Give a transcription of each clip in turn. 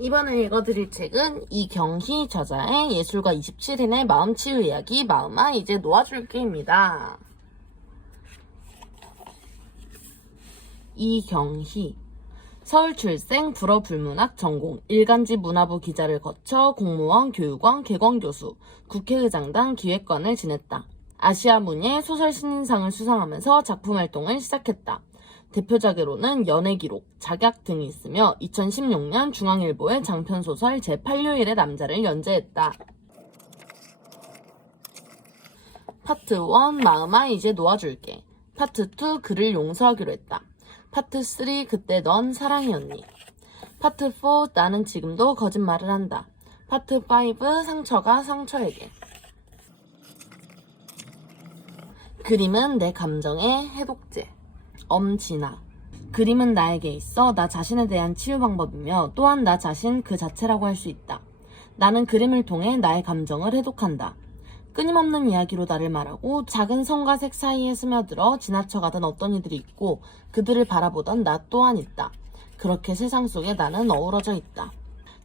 이번에 읽어드릴 책은 이경희 저자의 예술가 27인의 마음치유 이야기 마음아 이제 놓아줄게입니다. 이경희 서울 출생, 불어 불문학 전공, 일간지 문화부 기자를 거쳐 공무원, 교육원, 개건교수, 국회의장단 기획관을 지냈다. 아시아 문예 소설 신인상을 수상하면서 작품 활동을 시작했다. 대표작으로는 연애기록, 작약 등이 있으며 2016년 중앙일보의 장편소설 제8요일의 남자를 연재했다. 파트 1 마음아 이제 놓아줄게. 파트 2 그를 용서하기로 했다. 파트 3 그때 넌 사랑이었니. 파트 4 나는 지금도 거짓말을 한다. 파트 5 상처가 상처에게. 그림은 내 감정의 해독제. 엄진아. 그림은 나에게 있어 나 자신에 대한 치유 방법이며 또한 나 자신 그 자체라고 할 수 있다. 나는 그림을 통해 나의 감정을 해독한다. 끊임없는 이야기로 나를 말하고 작은 성과 색 사이에 스며들어 지나쳐가던 어떤 이들이 있고 그들을 바라보던 나 또한 있다. 그렇게 세상 속에 나는 어우러져 있다.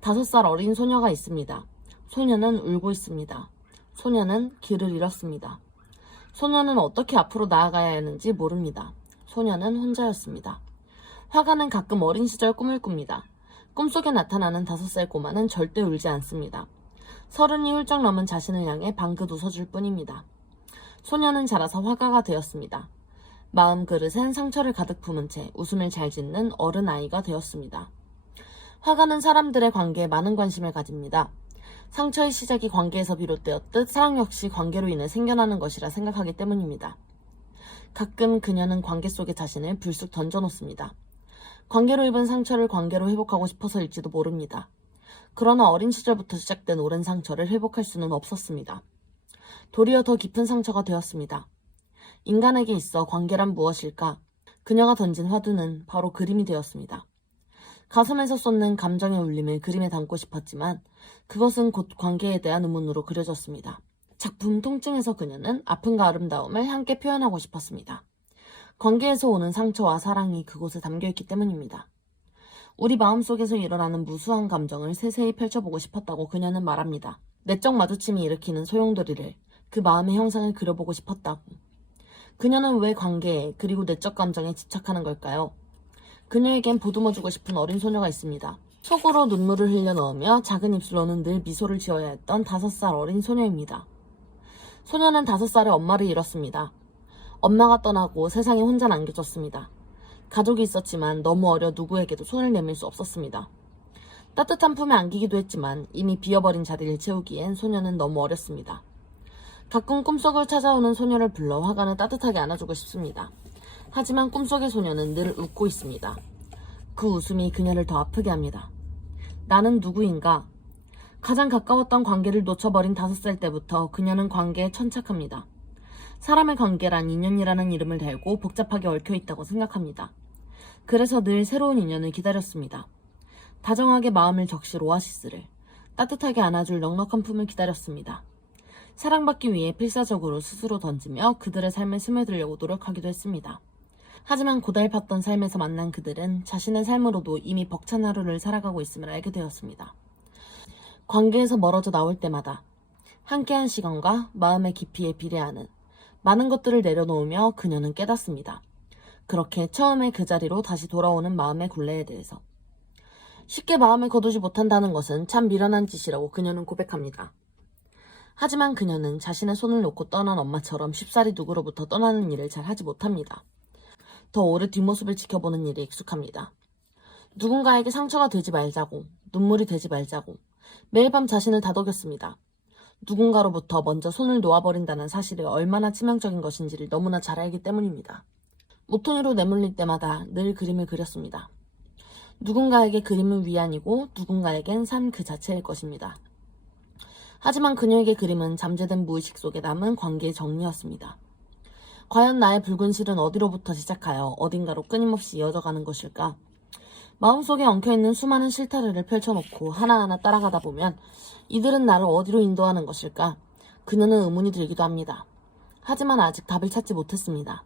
5살 어린 소녀가 있습니다. 소녀는 울고 있습니다. 소녀는 길을 잃었습니다. 소녀는 어떻게 앞으로 나아가야 하는지 모릅니다. 소녀는 혼자였습니다. 화가는 가끔 어린 시절 꿈을 꿉니다. 꿈속에 나타나는 5살 꼬마는 절대 울지 않습니다. 30이 훌쩍 넘은 자신을 향해 방긋 웃어줄 뿐입니다. 소녀는 자라서 화가가 되었습니다. 마음 그릇엔 상처를 가득 품은 채 웃음을 잘 짓는 어른 아이가 되었습니다. 화가는 사람들의 관계에 많은 관심을 가집니다. 상처의 시작이 관계에서 비롯되었듯 사랑 역시 관계로 인해 생겨나는 것이라 생각하기 때문입니다. 가끔 그녀는 관계 속에 자신을 불쑥 던져놓습니다. 관계로 입은 상처를 관계로 회복하고 싶어서일지도 모릅니다. 그러나 어린 시절부터 시작된 오랜 상처를 회복할 수는 없었습니다. 도리어 더 깊은 상처가 되었습니다. 인간에게 있어 관계란 무엇일까? 그녀가 던진 화두는 바로 그림이 되었습니다. 가슴에서 쏟는 감정의 울림을 그림에 담고 싶었지만 그것은 곧 관계에 대한 의문으로 그려졌습니다. 작품 통증에서 그녀는 아픔과 아름다움을 함께 표현하고 싶었습니다. 관계에서 오는 상처와 사랑이 그곳에 담겨있기 때문입니다. 우리 마음속에서 일어나는 무수한 감정을 세세히 펼쳐보고 싶었다고 그녀는 말합니다. 내적 마주침이 일으키는 소용돌이를, 그 마음의 형상을 그려보고 싶었다고. 그녀는 왜 관계에 그리고 내적 감정에 집착하는 걸까요? 그녀에겐 보듬어주고 싶은 어린 소녀가 있습니다. 속으로 눈물을 흘려 넣으며 작은 입술로는 늘 미소를 지어야 했던 5살 어린 소녀입니다. 소녀는 5살의 엄마를 잃었습니다. 엄마가 떠나고 세상에 혼자 남겨졌습니다. 가족이 있었지만 너무 어려 누구에게도 손을 내밀 수 없었습니다. 따뜻한 품에 안기기도 했지만 이미 비어버린 자리를 채우기엔 소녀는 너무 어렸습니다. 가끔 꿈속을 찾아오는 소녀를 불러 화가는 따뜻하게 안아주고 싶습니다. 하지만 꿈속의 소녀는 늘 웃고 있습니다. 그 웃음이 그녀를 더 아프게 합니다. 나는 누구인가? 가장 가까웠던 관계를 놓쳐버린 5살 때부터 그녀는 관계에 천착합니다. 사람의 관계란 인연이라는 이름을 달고 복잡하게 얽혀있다고 생각합니다. 그래서 늘 새로운 인연을 기다렸습니다. 다정하게 마음을 적실 오아시스를, 따뜻하게 안아줄 넉넉한 품을 기다렸습니다. 사랑받기 위해 필사적으로 스스로 던지며 그들의 삶에 스며들려고 노력하기도 했습니다. 하지만 고달팠던 삶에서 만난 그들은 자신의 삶으로도 이미 벅찬 하루를 살아가고 있음을 알게 되었습니다. 관계에서 멀어져 나올 때마다 함께한 시간과 마음의 깊이에 비례하는 많은 것들을 내려놓으며 그녀는 깨닫습니다. 그렇게 처음에 그 자리로 다시 돌아오는 마음의 굴레에 대해서. 쉽게 마음을 거두지 못한다는 것은 참 미련한 짓이라고 그녀는 고백합니다. 하지만 그녀는 자신의 손을 놓고 떠난 엄마처럼 쉽사리 누구로부터 떠나는 일을 잘 하지 못합니다. 더 오래 뒷모습을 지켜보는 일에 익숙합니다. 누군가에게 상처가 되지 말자고, 눈물이 되지 말자고 매일 밤 자신을 다독였습니다. 누군가로부터 먼저 손을 놓아버린다는 사실이 얼마나 치명적인 것인지를 너무나 잘 알기 때문입니다. 모퉁이로 내몰릴 때마다 늘 그림을 그렸습니다. 누군가에게 그림은 위안이고 누군가에겐 삶 그 자체일 것입니다. 하지만 그녀에게 그림은 잠재된 무의식 속에 남은 관계의 정리였습니다. 과연 나의 붉은 실은 어디로부터 시작하여 어딘가로 끊임없이 이어져가는 것일까? 마음속에 엉켜있는 수많은 실타래를 펼쳐놓고 하나하나 따라가다 보면 이들은 나를 어디로 인도하는 것일까? 그녀는 의문이 들기도 합니다. 하지만 아직 답을 찾지 못했습니다.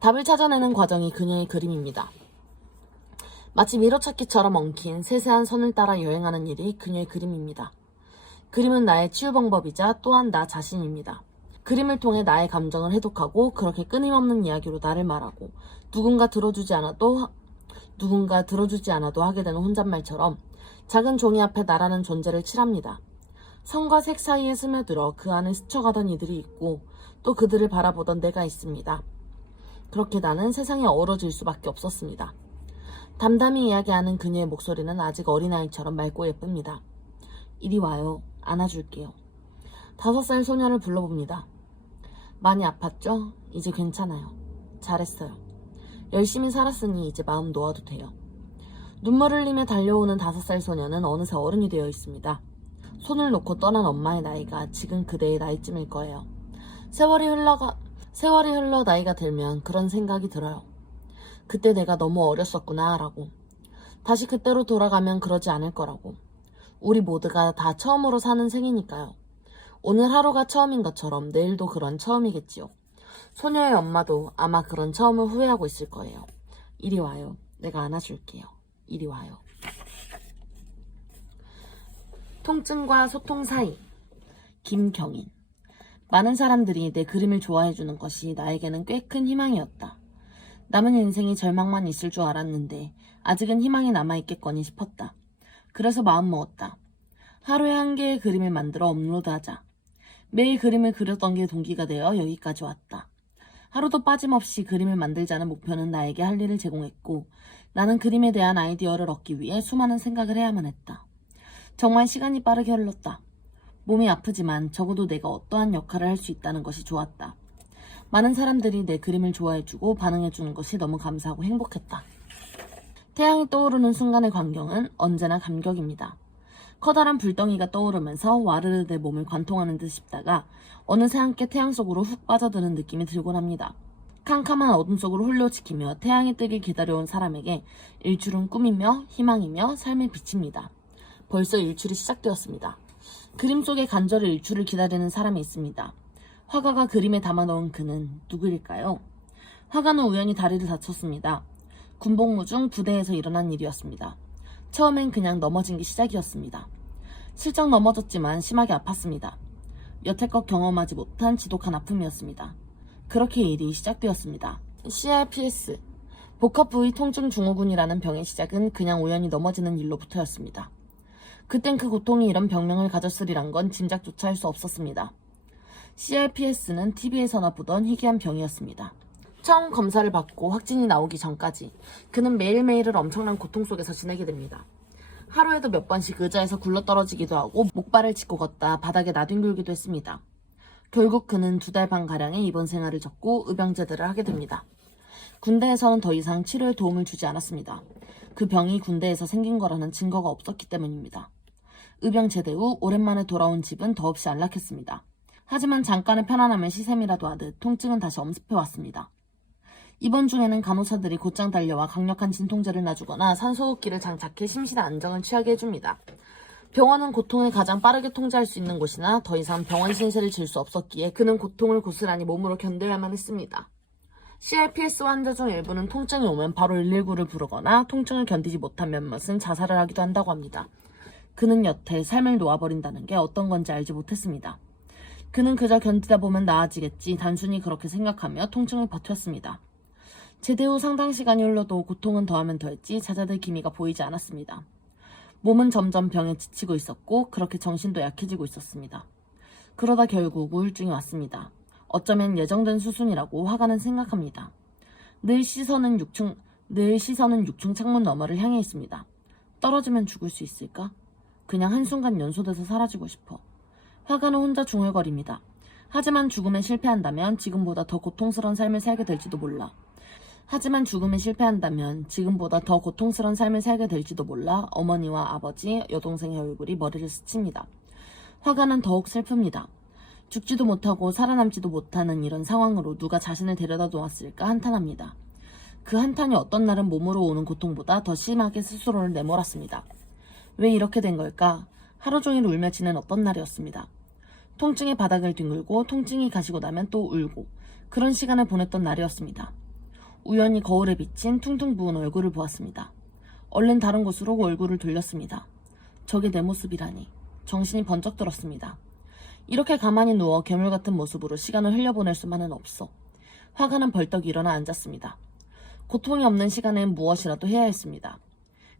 답을 찾아내는 과정이 그녀의 그림입니다. 마치 미러찾기처럼 엉킨 세세한 선을 따라 여행하는 일이 그녀의 그림입니다. 그림은 나의 치유 방법이자 또한 나 자신입니다. 그림을 통해 나의 감정을 해독하고 그렇게 끊임없는 이야기로 나를 말하고 누군가 들어주지 않아도 하게 되는 혼잣말처럼 작은 종이 앞에 나라는 존재를 칠합니다. 선과 색 사이에 스며들어 그 안을 스쳐가던 이들이 있고 또 그들을 바라보던 내가 있습니다. 그렇게 나는 세상에 어우러질 수밖에 없었습니다. 담담히 이야기하는 그녀의 목소리는 아직 어린아이처럼 맑고 예쁩니다. 이리 와요. 안아줄게요. 5살 소녀를 불러봅니다. 많이 아팠죠? 이제 괜찮아요. 잘했어요. 열심히 살았으니 이제 마음 놓아도 돼요. 눈물을 흘리며 달려오는 5살 소녀는 어느새 어른이 되어 있습니다. 손을 놓고 떠난 엄마의 나이가 지금 그대의 나이쯤일 거예요. 세월이 흘러 나이가 들면 그런 생각이 들어요. 그때 내가 너무 어렸었구나 라고. 다시 그때로 돌아가면 그러지 않을 거라고. 우리 모두가 다 처음으로 사는 생이니까요. 오늘 하루가 처음인 것처럼 내일도 그런 처음이겠지요. 소녀의 엄마도 아마 그런 처음을 후회하고 있을 거예요. 이리 와요. 내가 안아줄게요. 이리 와요. 통증과 소통 사이. 김경인. 많은 사람들이 내 그림을 좋아해주는 것이 나에게는 꽤 큰 희망이었다. 남은 인생이 절망만 있을 줄 알았는데 아직은 희망이 남아있겠거니 싶었다. 그래서 마음먹었다. 하루에 1개의 그림을 만들어 업로드하자. 매일 그림을 그렸던 게 동기가 되어 여기까지 왔다. 하루도 빠짐없이 그림을 만들자는 목표는 나에게 할 일을 제공했고 나는 그림에 대한 아이디어를 얻기 위해 수많은 생각을 해야만 했다. 정말 시간이 빠르게 흘렀다. 몸이 아프지만 적어도 내가 어떠한 역할을 할 수 있다는 것이 좋았다. 많은 사람들이 내 그림을 좋아해주고 반응해주는 것이 너무 감사하고 행복했다. 태양이 떠오르는 순간의 광경은 언제나 감격입니다. 커다란 불덩이가 떠오르면서 와르르 내 몸을 관통하는 듯 싶다가 어느새 함께 태양 속으로 훅 빠져드는 느낌이 들곤 합니다. 캄캄한 어둠 속으로 홀려 지키며 태양이 뜨길 기다려온 사람에게 일출은 꿈이며 희망이며 삶의 빛입니다. 벌써 일출이 시작되었습니다. 그림 속에 간절히 일출을 기다리는 사람이 있습니다. 화가가 그림에 담아놓은 그는 누구일까요? 화가는 우연히 다리를 다쳤습니다. 군복무 중 부대에서 일어난 일이었습니다. 처음엔 그냥 넘어진 게 시작이었습니다. 슬쩍 넘어졌지만 심하게 아팠습니다. 여태껏 경험하지 못한 지독한 아픔이었습니다. 그렇게 일이 시작되었습니다. CRPS, 복합부위 통증 증후군이라는 병의 시작은 그냥 우연히 넘어지는 일로부터였습니다. 그땐 그 고통이 이런 병명을 가졌으리란 건 짐작조차 할 수 없었습니다. CRPS는 TV에서나 보던 희귀한 병이었습니다. 처음 검사를 받고 확진이 나오기 전까지 그는 매일매일을 엄청난 고통 속에서 지내게 됩니다. 하루에도 몇 번씩 의자에서 굴러떨어지기도 하고 목발을 짚고 걷다 바닥에 나뒹굴기도 했습니다. 결국 그는 2달 반가량의 입원 생활을 접고 의병제대를 하게 됩니다. 군대에서는 더 이상 치료에 도움을 주지 않았습니다. 그 병이 군대에서 생긴 거라는 증거가 없었기 때문입니다. 의병 제대 후 오랜만에 돌아온 집은 더없이 안락했습니다. 하지만 잠깐의 편안함에 시샘이라도 하듯 통증은 다시 엄습해왔습니다. 입원 중에는 간호사들이 곧장 달려와 강력한 진통제를 놔주거나 산소호흡기를 장착해 심신의 안정을 취하게 해줍니다. 병원은 고통을 가장 빠르게 통제할 수 있는 곳이나 더 이상 병원 신세를 질 수 없었기에 그는 고통을 고스란히 몸으로 견뎌야만 했습니다. CRPS 환자 중 일부는 통증이 오면 바로 119를 부르거나 통증을 견디지 못한 몇몇은 자살을 하기도 한다고 합니다. 그는 여태 삶을 놓아버린다는 게 어떤 건지 알지 못했습니다. 그는 그저 견디다 보면 나아지겠지 단순히 그렇게 생각하며 통증을 버텼습니다. 제대 후 상당 시간이 흘러도 고통은 더하면 더했지 찾아들 기미가 보이지 않았습니다. 몸은 점점 병에 지치고 있었고 그렇게 정신도 약해지고 있었습니다. 그러다 결국 우울증이 왔습니다. 어쩌면 예정된 수순이라고 화가는 생각합니다. 늘 시선은 6층 창문 너머를 향해 있습니다. 떨어지면 죽을 수 있을까? 그냥 한순간 연소돼서 사라지고 싶어. 화가는 혼자 중얼거립니다. 하지만 죽음에 실패한다면 지금보다 더 고통스러운 삶을 살게 될지도 몰라. 어머니와 아버지, 여동생의 얼굴이 머리를 스칩니다. 화가는 더욱 슬픕니다. 죽지도 못하고 살아남지도 못하는 이런 상황으로 누가 자신을 데려다 놓았을까 한탄합니다. 그 한탄이 어떤 날은 몸으로 오는 고통보다 더 심하게 스스로를 내몰았습니다. 왜 이렇게 된 걸까? 하루 종일 울며 지낸 어떤 날이었습니다. 통증의 바닥을 뒹굴고 통증이 가시고 나면 또 울고 그런 시간을 보냈던 날이었습니다. 우연히 거울에 비친 퉁퉁 부은 얼굴을 보았습니다. 얼른 다른 곳으로 얼굴을 돌렸습니다. 저게 내 모습이라니. 정신이 번쩍 들었습니다. 이렇게 가만히 누워 괴물 같은 모습으로 시간을 흘려보낼 수만은 없어. 화가는 벌떡 일어나 앉았습니다. 고통이 없는 시간엔 무엇이라도 해야 했습니다.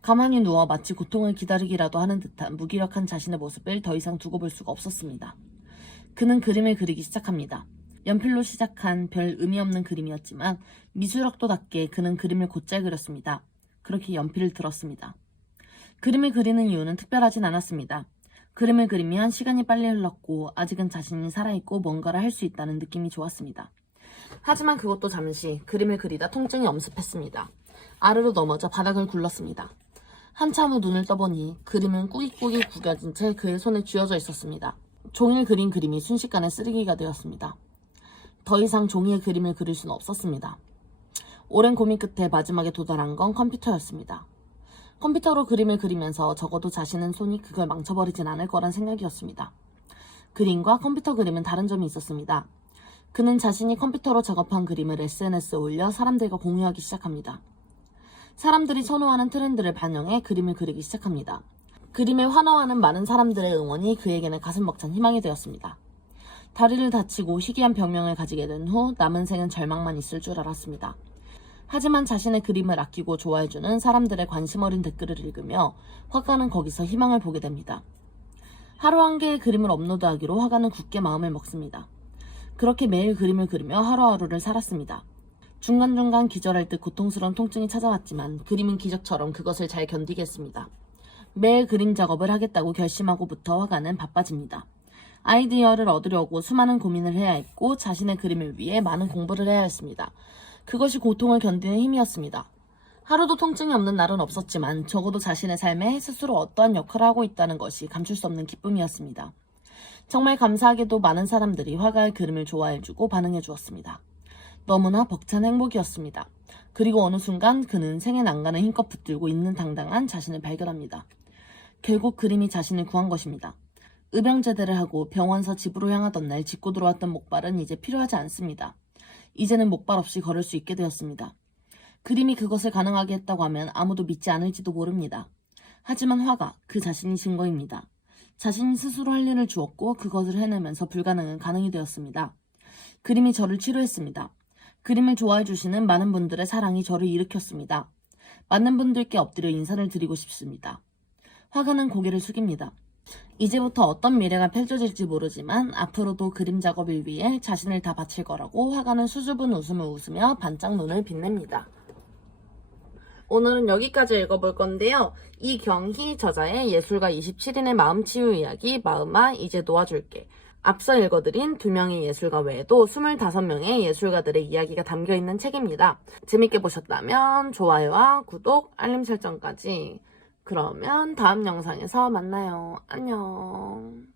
가만히 누워 마치 고통을 기다리기라도 하는 듯한 무기력한 자신의 모습을 더 이상 두고 볼 수가 없었습니다. 그는 그림을 그리기 시작합니다. 연필로 시작한 별 의미 없는 그림이었지만 미술학도답게 그는 그림을 곧잘 그렸습니다. 그렇게 연필을 들었습니다. 그림을 그리는 이유는 특별하진 않았습니다. 그림을 그리면 시간이 빨리 흘렀고 아직은 자신이 살아있고 뭔가를 할 수 있다는 느낌이 좋았습니다. 하지만 그것도 잠시 그림을 그리다 통증이 엄습했습니다. 아래로 넘어져 바닥을 굴렀습니다. 한참 후 눈을 떠보니 그림은 꾸깃꾸깃 구겨진 채 그의 손에 쥐어져 있었습니다. 종이를 그린 그림이 순식간에 쓰레기가 되었습니다. 더 이상 종이에 그림을 그릴 수는 없었습니다. 오랜 고민 끝에 마지막에 도달한 건 컴퓨터였습니다. 컴퓨터로 그림을 그리면서 적어도 자신은 손이 그걸 망쳐버리진 않을 거란 생각이었습니다. 그림과 컴퓨터 그림은 다른 점이 있었습니다. 그는 자신이 컴퓨터로 작업한 그림을 SNS에 올려 사람들과 공유하기 시작합니다. 사람들이 선호하는 트렌드를 반영해 그림을 그리기 시작합니다. 그림에 환호하는 많은 사람들의 응원이 그에게는 가슴 벅찬 희망이 되었습니다. 다리를 다치고 희귀한 병명을 가지게 된 후 남은 생은 절망만 있을 줄 알았습니다. 하지만 자신의 그림을 아끼고 좋아해주는 사람들의 관심 어린 댓글을 읽으며 화가는 거기서 희망을 보게 됩니다. 하루 한 개의 그림을 업로드하기로 화가는 굳게 마음을 먹습니다. 그렇게 매일 그림을 그리며 하루하루를 살았습니다. 중간중간 기절할 듯 고통스러운 통증이 찾아왔지만 그림은 기적처럼 그것을 잘 견디게 했습니다. 매일 그림 작업을 하겠다고 결심하고부터 화가는 바빠집니다. 아이디어를 얻으려고 수많은 고민을 해야 했고 자신의 그림을 위해 많은 공부를 해야 했습니다. 그것이 고통을 견디는 힘이었습니다. 하루도 통증이 없는 날은 없었지만 적어도 자신의 삶에 스스로 어떠한 역할을 하고 있다는 것이 감출 수 없는 기쁨이었습니다. 정말 감사하게도 많은 사람들이 화가의 그림을 좋아해주고 반응해주었습니다. 너무나 벅찬 행복이었습니다. 그리고 어느 순간 그는 생의 난간을 힘껏 붙들고 있는 당당한 자신을 발견합니다. 결국 그림이 자신을 구한 것입니다. 의병제대를 하고 병원서 집으로 향하던 날 짚고 들어왔던 목발은 이제 필요하지 않습니다. 이제는 목발 없이 걸을 수 있게 되었습니다. 그림이 그것을 가능하게 했다고 하면 아무도 믿지 않을지도 모릅니다. 하지만 화가 그 자신이 증거입니다. 자신이 스스로 할 일을 주었고 그것을 해내면서 불가능은 가능이 되었습니다. 그림이 저를 치료했습니다. 그림을 좋아해 주시는 많은 분들의 사랑이 저를 일으켰습니다. 많은 분들께 엎드려 인사를 드리고 싶습니다. 화가는 고개를 숙입니다. 이제부터 어떤 미래가 펼쳐질지 모르지만 앞으로도 그림 작업을 위해 자신을 다 바칠 거라고 화가는 수줍은 웃음을 웃으며 반짝 눈을 빛냅니다. 오늘은 여기까지 읽어볼 건데요. 이경희 저자의 예술가 27인의 마음치유 이야기 마음아 이제 놓아줄게. 앞서 읽어드린 2명의 예술가 외에도 25명의 예술가들의 이야기가 담겨있는 책입니다. 재밌게 보셨다면 좋아요와 구독, 알림 설정까지. 그러면 다음 영상에서 만나요. 안녕.